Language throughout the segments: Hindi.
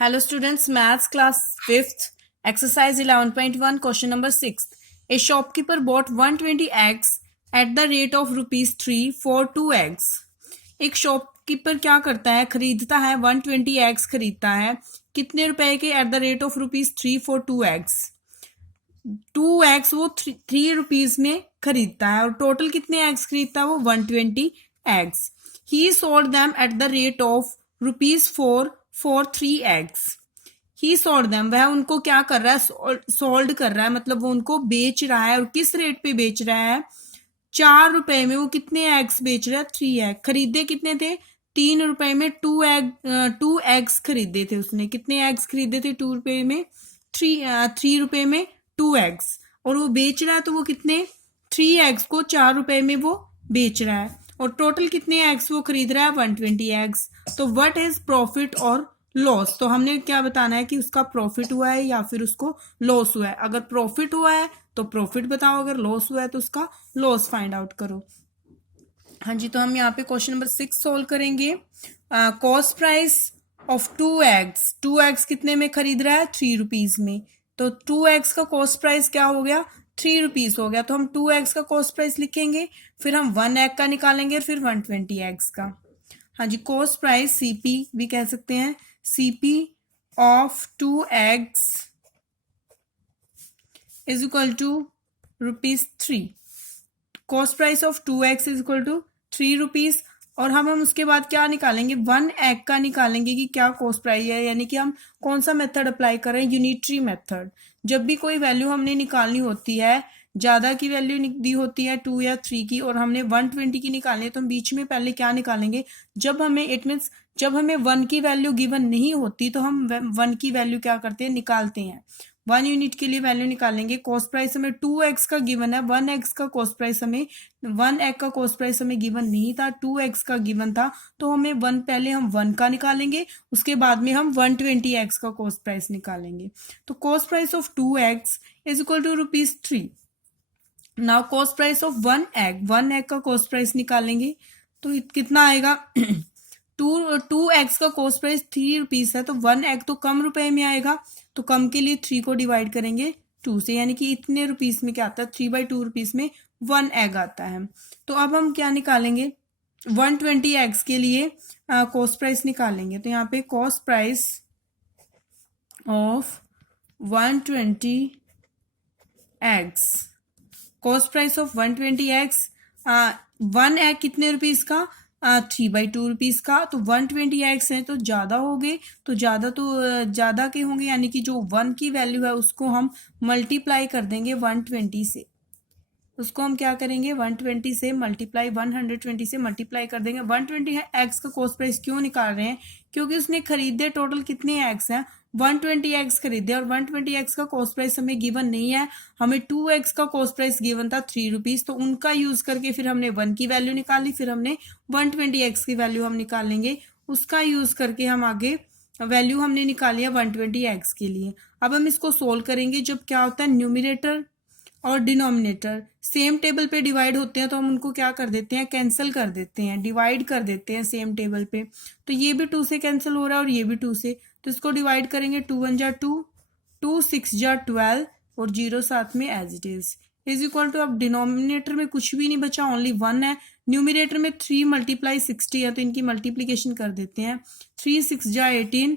Hello students, maths class 5th, exercise 11.1, question number 6. A shopkeeper bought 120 eggs at the rate of rupees 3 for 2 eggs. एक शॉपकीपर क्या करता है, खरीदता है 120 एग्स खरीदता है कितने रुपए के, at the rate of rupees 3 for 2 eggs. 2 eggs वो 3 रुपीज में खरीदता है और टोटल कितने एग्स खरीदता है वो 120 eggs. He sold them at the rate of rupees 4 for 3 eggs. He sold them, वह उनको क्या कर रहा है, सोल्ड कर रहा है, मतलब वो उनको बेच रहा है. और किस रेट पे बेच रहा है, 4 रुपए में वो कितने एग्स बेच रहा है, 3 एग. खरीदे कितने थे, 3 रुपए में 2 एग्स खरीदे थे उसने. कितने एग्स खरीदे थे, 2 रुपए में 3 रुपए में 2 एग्स. और वो बेच रहा है तो वो कितने, 3 एग्स को 4 रुपए में वो बेच रहा है. और टोटल कितने एग्स वो खरीद रहा है, 120 एग्स. तो व्हाट इज प्रॉफिट और लॉस. तो हमने क्या बताना है कि उसका प्रॉफिट हुआ है या फिर उसको लॉस हुआ है. अगर प्रॉफिट हुआ है तो प्रॉफिट बताओ, अगर लॉस हुआ है तो उसका लॉस फाइंड आउट करो. हाँ जी, तो हम यहाँ पे क्वेश्चन नंबर 6 सोल्व करेंगे. Cost price of 2 eggs. 2 eggs कितने में खरीद रहा है, 3 रुपीज में. तो 2 एग्स का कॉस्ट प्राइस क्या हो गया, 3 रुपीज हो गया. तो हम 2 एग्स का कॉस्ट प्राइस लिखेंगे, फिर हम 1 एग का निकालेंगे और फिर 120 एग्स का. हाँ जी, कॉस्ट प्राइस सीपी भी कह सकते हैं, CP of 2 eggs is equal to rupees 3. Cost price of 2 eggs is equal to 3 rupees. और हम उसके बाद क्या निकालेंगे, 1 एग का निकालेंगे कि क्या कॉस्ट प्राइस है, यानी कि हम कौन सा मेथड अप्लाई कर रहे हैं, यूनिटरी मेथड. जब भी कोई वैल्यू हमने निकालनी होती है, ज्यादा की वैल्यू दी होती है 2 या 3 की, और हमने 120 की निकालनी है, तो हम बीच में पहले क्या निकालेंगे, जब हमें इट मीन्स जब हमें 1 की वैल्यू गिवन नहीं होती तो हम 1 की वैल्यू क्या करते हैं, निकालते हैं. 1 यूनिट के लिए वैल्यू निकालेंगे. कॉस्ट प्राइस हमें 2 एग्स का गिवन है, 1 एग्स का कॉस्ट प्राइस हमें 1 एग का कॉस्ट प्राइस हमें गिवन नहीं था, 2 एग्स का गिवन था. तो हमें 1 पहले हम 1 का निकालेंगे, उसके बाद में हम 120 एग्स का कॉस्ट प्राइस निकालेंगे. तो cost price of 2 eggs is equal to rupees 3. Now cost price of 1 egg, 1 egg का कॉस्ट प्राइस निकालेंगे तो कितना आएगा, 2 एग्स का कॉस्ट प्राइस 3 रुपीज है, तो 1 एग तो कम रुपए में आएगा, तो कम के लिए 3 को डिवाइड करेंगे 2 से, यानी कि इतने रुपीज में क्या आता है, 3/2 रुपीज में 1 एग आता है. तो अब हम क्या निकालेंगे, 120 एग्स के लिए कॉस्ट प्राइस निकालेंगे. तो यहाँ पे cost price of 120 eggs, cost price of 120 eggs, 1 egg कितने रुपीज का, 3/2 रुपीज का. तो 120 एग्स हैं तो ज्यादा हो गए, तो ज्यादा के होंगे, यानी कि जो 1 की वैल्यू है उसको हम मल्टीप्लाई कर देंगे 120 से. उसको हम क्या करेंगे, 120 से मल्टीप्लाई, 120 से मल्टीप्लाई कर देंगे. 120 एग्स का कॉस्ट प्राइस क्यों निकाल रहे हैं, क्योंकि उसने खरीदे टोटल कितने एग्स हैं, 120 एग्स खरीदे, और 120 एग्स का कॉस्ट प्राइस हमें गिवन नहीं है. हमें 2 एग्स का कॉस्ट प्राइस गिवन था 3 रुपीज, तो उनका यूज करके फिर हमने 1 की वैल्यू निकाली, फिर हमने 120 एग्स की वैल्यू हम निकालेंगे. उसका यूज करके हम आगे वैल्यू हमने निकाली है 120 एग्स के लिए. अब हम इसको सोल्व करेंगे. जब क्या होता है, न्यूमिनेटर और डिनोमिनेटर सेम टेबल पे डिवाइड होते हैं तो हम उनको क्या कर देते हैं, कैंसिल कर देते हैं, डिवाइड कर देते हैं सेम टेबल पे. तो ये भी 2 से कैंसिल हो रहा है और ये भी 2 से, तो इसको डिवाइड करेंगे. 2 1 जा 2, 2 6 जा 12 और 0 साथ में as it is equal to. अब डिनोमिनेटर में कुछ भी नहीं बचा, ओनली 1 है. न्यूमिनेटर में 3 मल्टीप्लाई 60 है, तो इनकी मल्टीप्लीकेशन कर देते हैं. 3 6 जा 18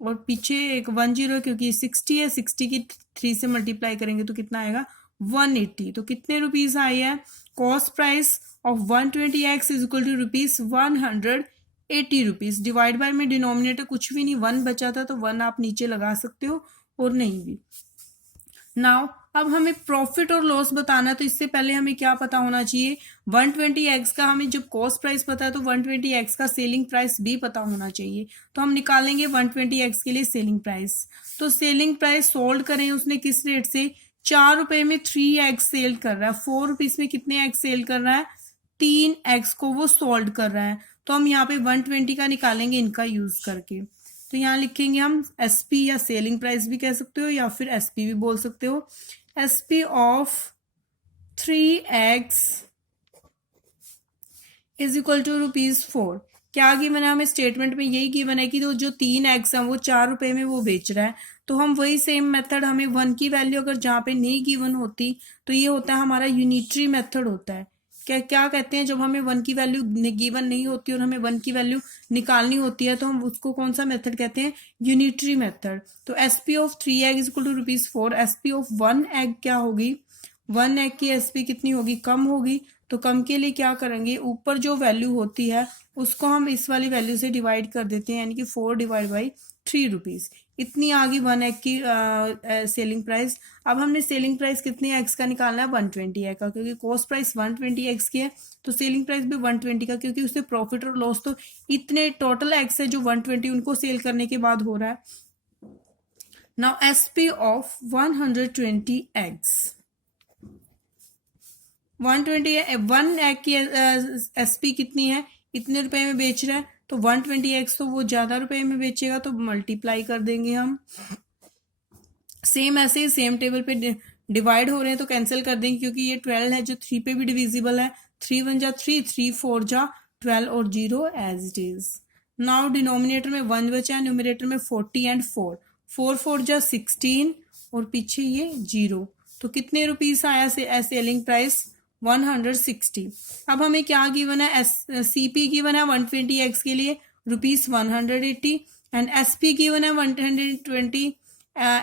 और पीछे एक 10 है क्योंकि 60 है, 60 की 3 से मल्टीप्लाई करेंगे तो कितना आएगा, 180. तो कितने रुपीज आई है, cost price of 120 eggs is equal to rupees 180 rupees. Divide by में डिनोमिनेटर कुछ भी नहीं, 1 बचा था तो 1 आप नीचे लगा सकते हो और नहीं भी. नाउ अब हमें प्रॉफिट और लॉस बताना है, तो इससे पहले हमें क्या पता होना चाहिए, 120 एग्स का हमें जब कॉस्ट प्राइस पता है तो 120 एग्स का सेलिंग प्राइस भी पता होना चाहिए. तो हम निकालेंगे 120 एग्स के लिए सेलिंग प्राइस. तो सेलिंग प्राइस सोल्ड करें उसने किस रेट से, 4 रुपए में 3 एग्स सेल कर रहा है, 4 रुपीज में कितने एग्स सेल कर रहा है, 3 एग्स को वो सोल्ड कर रहा है. तो हम यहाँ पे 120 का निकालेंगे इनका यूज करके. तो यहाँ लिखेंगे हम एसपी, या सेलिंग प्राइस भी कह सकते हो या फिर एसपी भी बोल सकते हो. SP of 3 eggs is equal to rupees 4. क्या गिवन है हमें स्टेटमेंट में? यही गिवन है कि जो 3 एग्स हैं वो 4 रुपए में वो बेच रहा है। तो हम वही सेम मेथड, हमें 1 की वैल्यू अगर जहाँ पे नहीं गिवन होती तो ये होता है हमारा यूनिटरी मेथड होता है। क्या क्या कहते हैं, जब हमें 1 की वैल्यू गिवन नहीं होती और हमें 1 की वैल्यू निकालनी होती है तो हम उसको कौन सा मेथड कहते हैं? Unitary method. तो SP of 3 egg is equal to ₹4, SP of 1 egg क्या होगी? 1 एग की एसपी कितनी होगी? कम होगी। तो कम के लिए क्या करेंगे, ऊपर जो वैल्यू होती है उसको हम इस वाली वैल्यू से डिवाइड कर देते हैं, यानी कि 4 डिवाइड बाई ₹3। इतनी आ गई 1 एग की सेलिंग प्राइस। अब हमने सेलिंग प्राइस कितनी एक्स का निकालना है? 120 एग का, क्योंकि कॉस्ट प्राइस 120 एक्स की है तो सेलिंग प्राइस भी 120 का, क्योंकि उससे प्रॉफिट और लॉस तो इतने टोटल एक्स है जो 120 उनको सेल करने के बाद हो रहा है। Now SP of 120 eggs, 1 egg की एसपी कितनी है? इतने रुपए में बेच रहा है तो 120 एक्स तो वो ज्यादा रुपए में बेचेगा, तो मल्टीप्लाई कर देंगे हम। सेम ऐसे ही सेम टेबल पे डिवाइड हो रहे हैं तो कैंसिल कर देंगे, क्योंकि ये 12 है जो 3 पे भी डिविजिबल है। 3 1 जा 3, 3 4 जा 12 और 0 as it is. Now denominator में 1 बचा है, न्यूमरेटर में 40 एंड 4, 4 4 जा 16 और पीछे ये 0। तो कितने रुपीस आया से सेलिंग प्राइस? 160। अब हमें क्या गिवन है? सीपी गिवन है 120 एक्स के लिए ₹180 एंड एसपी गिवन है 120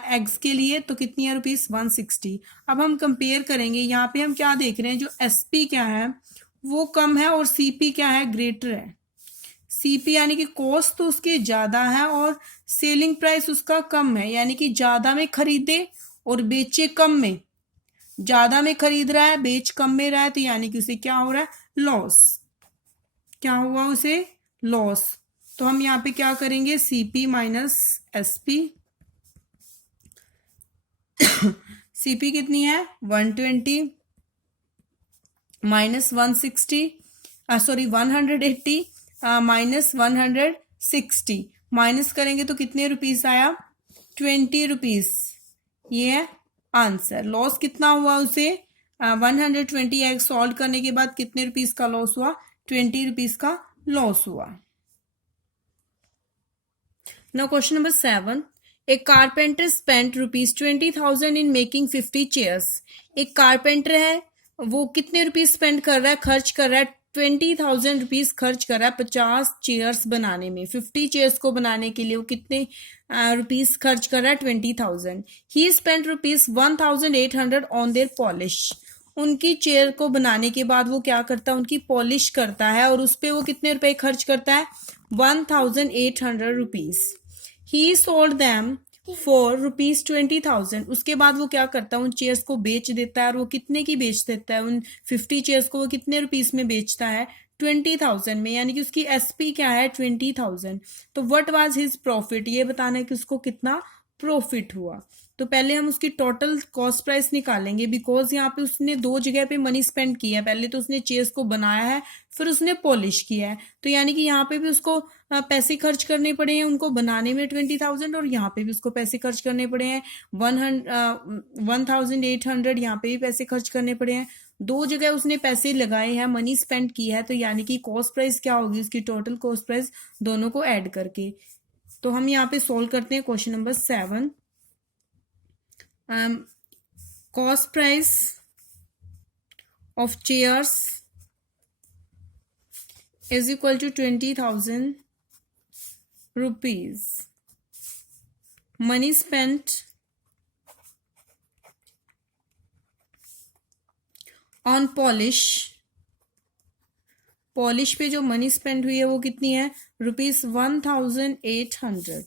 एग्स के लिए तो कितनी है? ₹160। अब हम कंपेयर करेंगे, यहाँ पे हम क्या देख रहे हैं, जो एसपी क्या है वो कम है और सीपी क्या है? ग्रेटर है। सीपी यानी कि कॉस्ट तो उसके ज्यादा है और सेलिंग प्राइस उसका कम है, यानी कि ज्यादा में खरीदे और बेचे कम में। ज्यादा में खरीद रहा है, बेच कम में रहा है, तो यानी कि उसे क्या हो रहा है? लॉस। क्या हुआ उसे? लॉस। तो हम यहाँ पे क्या करेंगे? CP minus SP. सीपी कितनी है? 120 माइनस 160, सॉरी 180 माइनस 160, माइनस करेंगे तो कितने रुपीस आया? 20 रुपीस। ये है आंसर। लॉस कितना हुआ उसे? 120 एक्स सॉल्व करने के बाद कितने रुपीस का लॉस हुआ? 20 रुपीस का लॉस हुआ। Now question number 7, A carpenter spent ₹20,000 in making 50 chairs. एक कारपेंटर है, वो कितने रुपीस स्पेंड कर रहा है, खर्च कर रहा है? 20,000 रुपीज खर्च कर रहा है 50 चेयर्स बनाने में। 50 चेयर्स को बनाने के लिए वो कितने रुपीस खर्च कर रहा है? 20,000। ही स्पेंट ₹1,800 ऑन देयर पॉलिश। उनकी चेयर को बनाने के बाद वो क्या करता है? उनकी पॉलिश करता है और उस पर वो कितने रुपए खर्च करता है? 1,800 rupees. He sold them for ₹20,000। उसके बाद वो क्या करता है? उन चेयर्स को बेच देता है। और वो कितने की बेच देता है? उन 50 चेयर्स को वो कितने रुपीस में बेचता है? 20,000 में, यानी कि उसकी एसपी क्या है? 20,000। तो व्हाट वाज हिज प्रॉफिट? ये बताना है कि उसको कितना प्रॉफिट हुआ। तो पहले हम उसकी टोटल कॉस्ट प्राइस निकालेंगे, बिकॉज यहाँ पे उसने दो जगह पे मनी स्पेंड किया है। पहले तो उसने चेयर्स को बनाया है, फिर उसने पॉलिश किया है, तो यानी कि यहाँ पे भी उसको पैसे खर्च करने पड़े हैं उनको बनाने में 20,000, और यहाँ पे भी उसको पैसे खर्च करने पड़े हैं 1,800। यहाँ पे भी पैसे खर्च करने पड़े हैं। दो जगह उसने पैसे लगाए हैं, मनी स्पेंड किया है, तो यानी कि कॉस्ट प्राइस क्या होगी? उसकी टोटल कॉस्ट प्राइस दोनों को ऐड करके। तो हम यहाँ पे सोल्व करते हैं question number 7। cost price of chairs is equal to 20,000 rupees. Money spent on polish, polish पे जो मनी स्पेंड हुई है वो कितनी है? ₹1,800।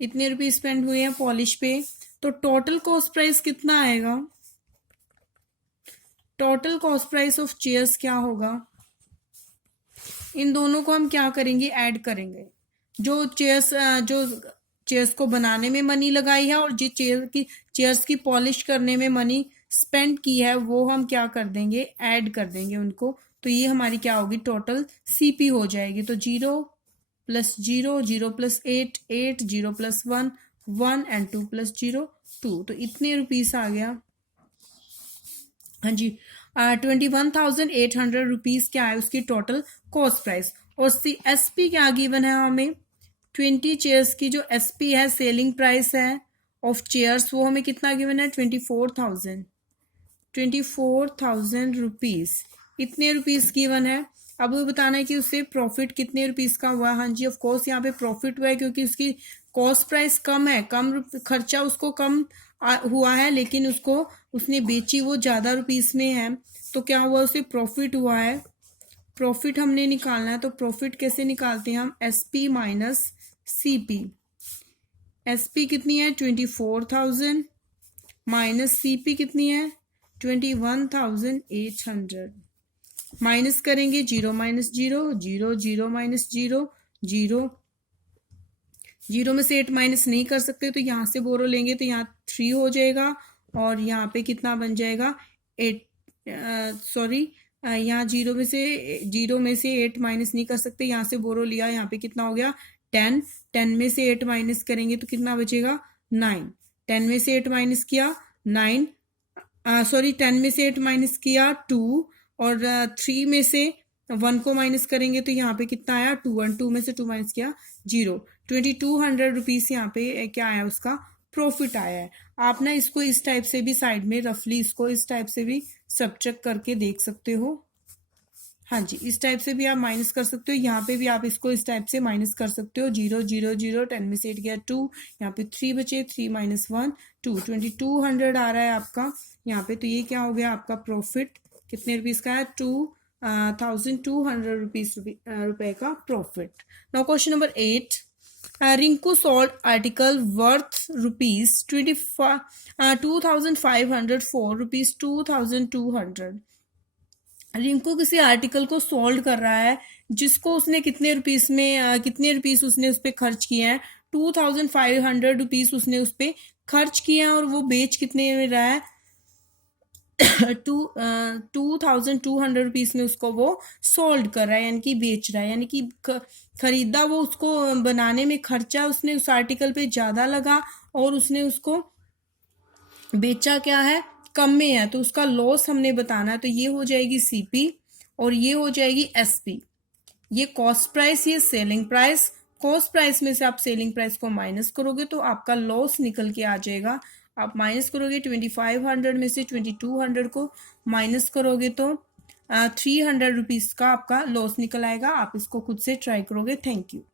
इतने रुपीज स्पेंड हुए हैं पॉलिश पे, तो टोटल कॉस्ट प्राइस कितना आएगा? Total cost price of chairs क्या होगा? इन दोनों को हम क्या करेंगे? ऐड करेंगे। जो चेयर्स को बनाने में मनी लगाई है और जो चेयर्स की पॉलिश करने में मनी स्पेंड की है वो हम क्या कर देंगे? ऐड कर देंगे उनको। तो ये हमारी क्या होगी? टोटल सीपी हो जाएगी। तो 0 + 0, 0 + 8, 8, 0 + 1, 1 एंड 2 + 0, 2। तो इतने रुपीस आ गया। हाँ जी, 21,800 रुपीज क्या है उसकी टोटल कॉस्ट प्राइस। और एसपी क्या गिवन है हमें, 20 चेयर्स की जो एसपी है, सेलिंग प्राइस है ऑफ चेयर्स, वो हमें कितना गिवन है, 24,000 रुपीज, इतने रुपीज गिवन है। अब वो बताना है कि उससे प्रॉफिट कितने रुपीज का हुआ। हाँ जी, ऑफ कोर्स यहाँ पे प्रॉफिट हुआ है क्योंकि उसकी कॉस्ट प्राइस कम है, खर्चा उसको कम हुआ है, लेकिन उसने बेची वो ज्यादा रुपीस में है, तो क्या हुआ, उसे प्रॉफिट हुआ है। प्रॉफिट हमने निकालना है, तो प्रॉफिट कैसे निकालते हैं हम, एसपी माइनस सीपी। एसपी कितनी है, 24,000 माइनस सीपी कितनी है, 21,800। माइनस करेंगे, 0 माइनस 0, 0, 0 माइनस 0, 0, 0 में से 8 माइनस नहीं कर सकते, तो यहाँ से बोरो लेंगे तो यहाँ 3 हो जाएगा, और यहाँ पे कितना बन जाएगा, 8, सॉरी, यहाँ 0 में से 8 माइनस नहीं कर सकते, यहाँ से बोरो लिया, यहाँ पे कितना हो गया, 10, 10 में से 8 माइनस करेंगे तो कितना बचेगा, 9, 10 में से 8 माइनस किया 9, सॉरी 10 में से 8 माइनस किया 2, और 3 में से 1 को माइनस करेंगे तो यहाँ पे कितना आया 2, 1, 2 में से 2 माइनस किया 0, 2200 रुपीज यहाँ पे क्या आया, उसका प्रॉफिट आया है। आप ना इसको इस टाइप से भी साइड में रफली इसको इस टाइप से भी सब्ट्रैक्ट करके देख सकते हो। हाँ जी, इस टाइप से भी आप माइनस कर सकते हो, यहाँ पे भी आप इसको इस टाइप से माइनस कर सकते हो, 0, 0, 0, 10 में से 8 गया 2, यहाँ पे 3 बचे, 3 माइनस 1, 2, 2200 आ रहा है आपका यहाँ पे, तो ये क्या हो गया आपका प्रॉफिट, कितने रुपीज का है, 2,200 रुपए का profit. Now question number 8, Rinku sold article worth rupees 2,500 for rupees 2,200। Rinku किसी आर्टिकल को सोल्ड कर रहा है जिसको उसने कितने रुपीस उसने उस पर खर्च किए हैं, 2,500 रुपीज उसने उस पर खर्च किए हैं, और वो बेच कितने में रहा है, 2,200 रुपीज में उसको वो सोल्ड कर रहा है, यानी कि बेच रहा है, यानी कि खरीदा वो, उसको बनाने में खर्चा उसने उस आर्टिकल पे ज्यादा लगा, और उसने उसको बेचा क्या है, कम में है, तो उसका लॉस हमने बताना है, तो ये हो जाएगी सीपी और ये हो जाएगी एसपी। ये कॉस्ट प्राइस, ये सेलिंग प्राइस, कॉस्ट प्राइस में से आप सेलिंग प्राइस को माइनस करोगे तो आपका लॉस निकल के आ जाएगा। आप माइनस करोगे 2500 में से 2200 को माइनस करोगे तो 300 रुपीज का आपका लॉस निकल आएगा। आप इसको खुद से ट्राई करोगे। Thank you.